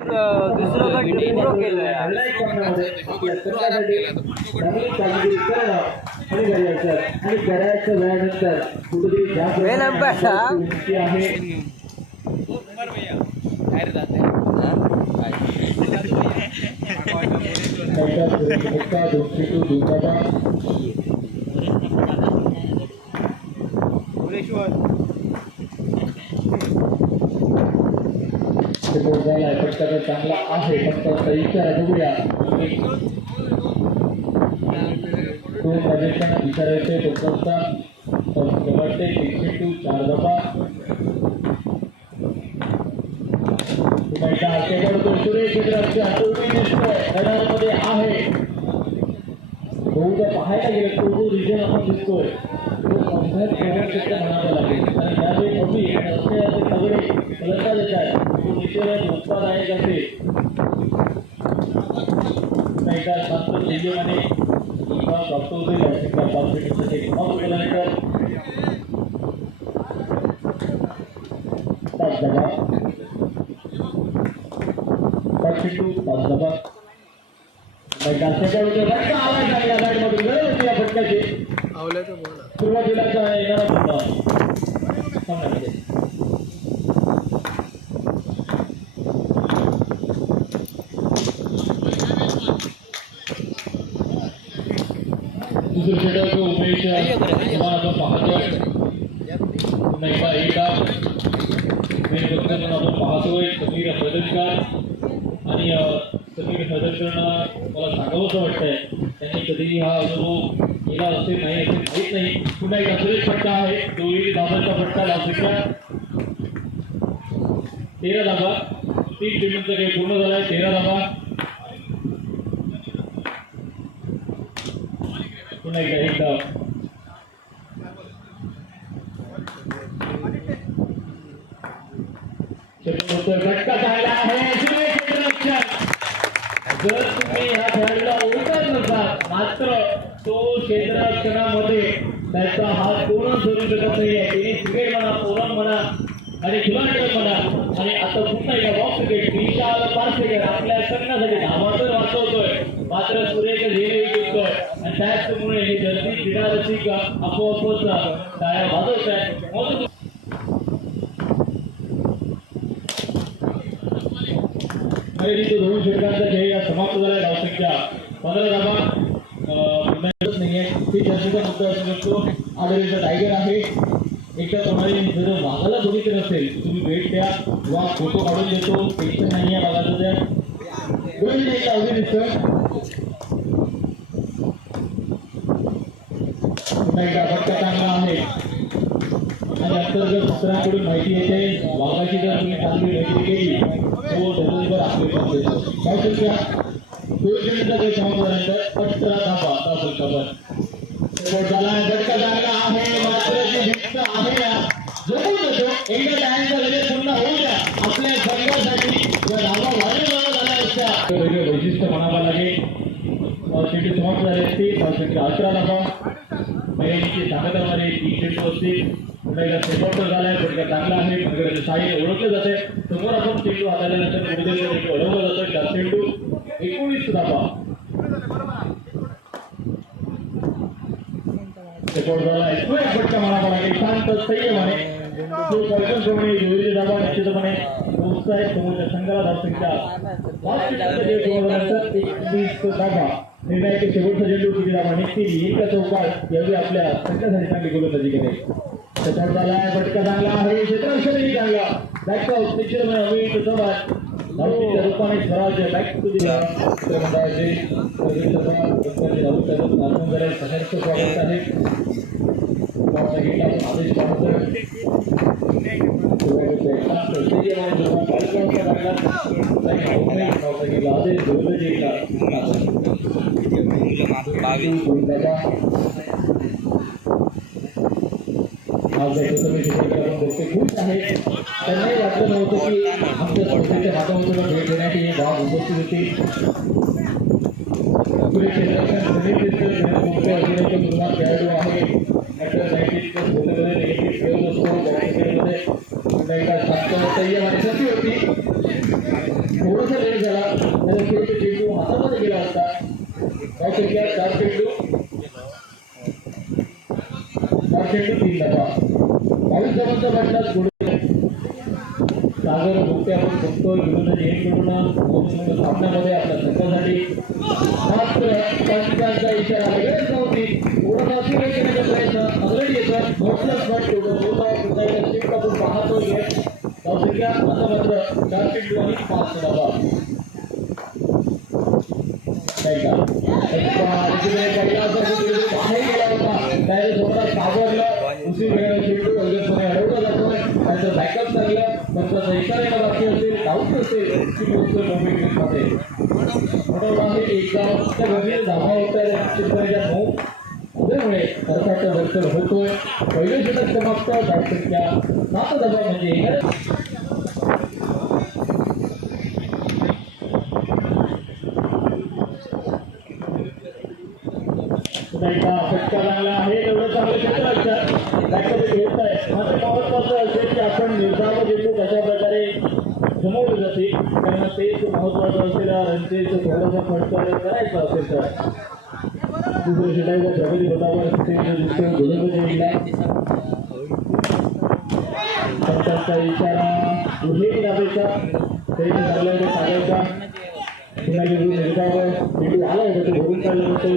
दुसरं गट पूर्ण केलं चांगला आहे फक्त इशारा बघूया दोन राजेशांना विचारायचे वाटते 304 दफा मध्ये आहे बहुधा पाहायला गेलं तो जो रिजन आपण दिसतोय तो म्हणावा लागेल आणि त्यावेळी कमी सगळे फलंदाज येतात तो निश्चय उत्पादक असेल संयमाने सुरुवातीला उमेश आपण पाहतोय आपण पाहतोय समीर हदलकर आणि समीर हदलकरनं मला सांगावंसं वाटतंय त्यांनी कधीही हा अनुभव केला असेल नाही असेल माहीत नाही. पुन्हा एक असेच फटका आहे दोन्ही धाबांचा फटका लावण्याचा 13 धाबा 3 चेंडूंचा खेळ पूर्ण झालाय 13 धाबा. पुन्हा एकदा एक धाव फटका झाला आहे. जर तुम्ही ह्या खेळाडूला ओळखत नसाल मात्र तो क्षेत्ररक्षणामध्ये त्याचा हात पूर्ण सोडू शकत नाही आहे. तिने क्रिकेट म्हणा पोरण म्हणा आणि खिलाडू म्हणा आणि आता पुन्हा एकदा बॉक्स क्रिकेट विशाल पार्सेकर आपल्या संघासाठी धावा तर वाचवतोय मात्र सुरेख झेल विकतोय आणि त्याचमुळे हे जर्सी क्रीडा रसिक आपोआपच टाळ्या वाजवत आहेत. दोन षटकांचा खेळ समाप्त झाला. धावसंख्या 15 धावा नाहीये. ते चर्चेचा मुद्दा असू शकतो. आदरणीय टायगर आहे एकदा कोणाने जर वाघाला बघितलं असेल तुम्ही भेट द्या वा फोटो काढून देतो टेन्शन नाही आहे बघायचं द्या. फटका चांगला आहे आणि अंतर्गत सूत्रांकडून माहिती येते वाघाची जर तुम्ही चांगली मैत्री केली तो दिवसभर आपले काय संख्या 2 जणांचा काही समाप्त झाल्यानंतर 18 धावा झाला. फटका चांगला आहे मात्र जी भिक्त आहे ना जमून देतो एकदा टाइमचा लगेच पुन्हा होऊ द्या आपल्या संघासाठी जर धावा व्हायला झाला असता वेगळे वैशिष्ट्य म्हणावा लागेल. शेवटी समाप्त झाले असते 18 धावा महिन्याची सांगतामध्ये 3 चेंडू असतील. शेवट झालाय फटका चांगला आहे साईड ओळखलं जाते समोर आपण चेंडू हाताळल्यानंतर चेंडू ओळखलं जातं 4 चेंडू 19 धावा. फटका म्हणावा लागेल शांत संयमाने जो कल्पनाप्रमाणे जोडीचे धावा निश्चितपणे प्रोत्साहित समोरच्या संघाला धावसंख्या 21 धावा. निर्णायक शेवटचा चेंडू किती धावा निघतील येईल का चौकार यावेळी आपल्या संघासाठी चांगली गोलंदाजी करेल. त्याच्यावर झालाय फटका चांगला आहे क्षेत्ररक्षणही चांगला बॅकआउट निश्चितपणे अमित चव्हाण धावसंख्या रूपाने स्वराज्य बॅक टू दी मंडळाचे सशस्त्र स्वागत आहे. आदेश खूप आहे त्यांनाही वाटलं नव्हतं की आमच्या संस्थेच्या माध्यमातून भेट देण्याची भाग उपस्थित होती. खेळाडू आहे होती थोडासा लेट झाला तर शेवटी चेंडू हातामध्ये गेला असता. काय संख्या 4 चेंडू 3 धावा. 22 धावांचा बदलात पुढे सागर भोगते आपण बघतोय विरोधात एक करून सामन्यामध्ये आपल्या संघासाठी मात्र पंचांचा इशारा वेगळेच नव्हती. थोडासा अतिरेक करण्याचा प्रयत्न ऑलरेडी येतात मोठलाच वाट ठेवलं शिफ्ट आपण पाहतोय. संख्या आता मात्र 4 चेंडू आणि 5 धावा. नाही का बाहेर गेला होता त्याने थोडा सावरलं उशी चेंडू अगदीपणे हरवला जातोय. त्याचं बॅकअप झालं त्यांचा इशारा बाकी असेल डाऊट असेल की मोमेंटमध्ये आहे एकदा गंभीर धावा होत निश्चितपणे 9 त्यामुळे अर्थात वर्तन होतोय. पहिले षटक समाप्त धावसंख्या 7 धावा म्हणजे फटका लागला आहे. एवढं चांगलं क्षेत्र घेत आहे. मात्र महत्वाचं असेल की आपण निर्धाव चेंडू कशा प्रकारे जमवले जाते कारण तेच महत्वाचं असेल. रणतेच थोडासा फटका करायचा असेल तर दुसऱ्या षटकाच्या प्रगती पथावर पंचांचा इशारा दुहेरी धावेचा सांगायचा चेंडू आला होता तो भरून काढला होतो.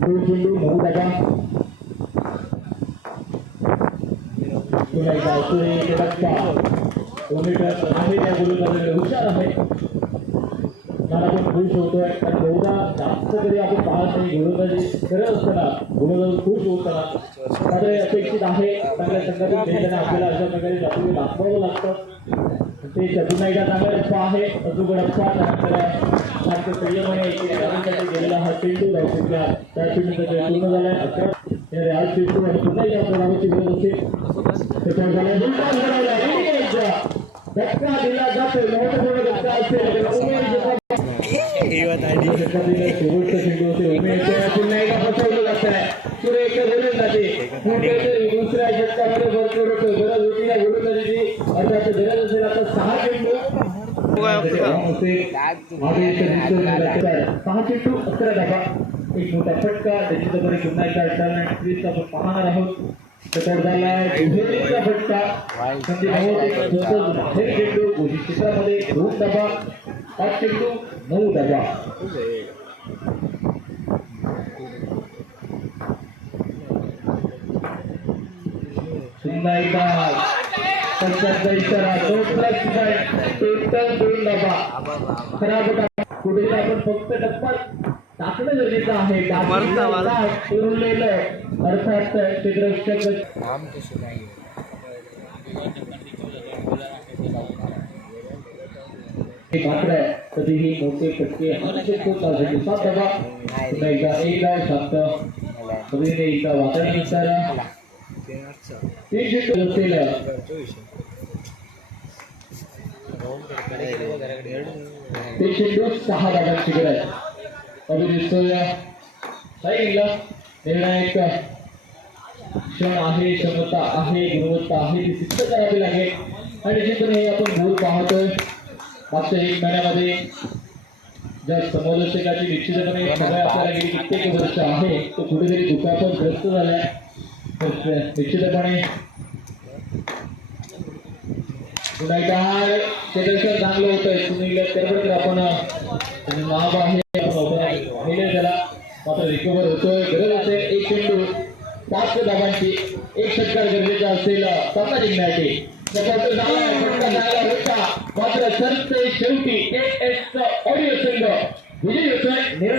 2 चेंडू 9 धावा. पुन्हा एकदा आहे त्या गोलंदाजाकडे हुशार आहे. मला पण खुश होतोय कारण बहुधा जास्त कधी आपण पाहत नाही गोलंदाजी करत असताना गोलंदाज खुश होताना मात्र अपेक्षित आहे चांगल्या संघातून खेळताना आपल्याला अशा प्रकारे जातीने दाखवावं लागतं. ते पुन्हा एकदा चांगला रप्पा आहे. अजून रप्पा त्यानंतर संयमाने गेलेला हा चेंडू धावसंख्या 4 चेंडूचा पूर्ण झालाय 11. आज चेंडू आणि पुन्हा एकदा आपल्या धावाची गरज असेल धक्का दिला जातोय. महत्वपूर्ण धक्का असेल शेवटचा चेंडू असेल पुन्हा एकदा फसवलं जात आहे. सुरेख गोलंदाजी दुसऱ्या षटकामध्ये भरपूर होतो. गरज होती या गोलंदाजीची अर्थात गरज असेल. आता 6 चेंडू 6 चेंडू 11 धावा. एक मोठा फटका निश्चितपणे पुन्हा एकदा अल्टरनेट आपण पाहणार आहोत. दुहेरीचा फटका बाहेर चेंडू घोषित क्षेत्रामध्ये 2 धावा. 5 चेंडू 9 धावा. पुन्हा एकदा पंचांचा इशारा 2 धावा. खराब कुठे आपण फक्त टप्पा टाकणं गरजेचं आहे. अर्थात क्षेत्ररक्षक मात्र कधीही मोठे फटके हाणू शकतो. 7 धावा. एकदा 1 धाव 7. कधीने एकदा वादळी निघताना 3 चेंडू असेल. ते चेंडू 6 धावांची गरज. दिसतोय साईडला निर्णायक क्षण आहे. क्षमता आहे गुणवत्ता आहे ती सिद्ध करावी लागेल. आणि निश्चितपणे आपण गोल पाहतोय. मागच्या 1 महिन्यामध्ये ज्या समालोचकाची निश्चितपणे सगळ्या आपल्याला गेली कित्येक वर्ष आहे तो कुठेतरी दुखापतग्रस्त झालाय. निश्चितपणे पुन्हा एकदा क्षेत्ररक्षण चांगलं होतंय. सुनील त्याबरोबर आपण नाव आहे त्याला मात्र रिकव्हर होतोय. गरज असेल 1 चेंडू 7 धावांची. 1 षटकार गरजेचा असेल सामना जिंकण्यासाठी. मात्र सरते शेवटी ऑडिओ संघ विजयी होतोय.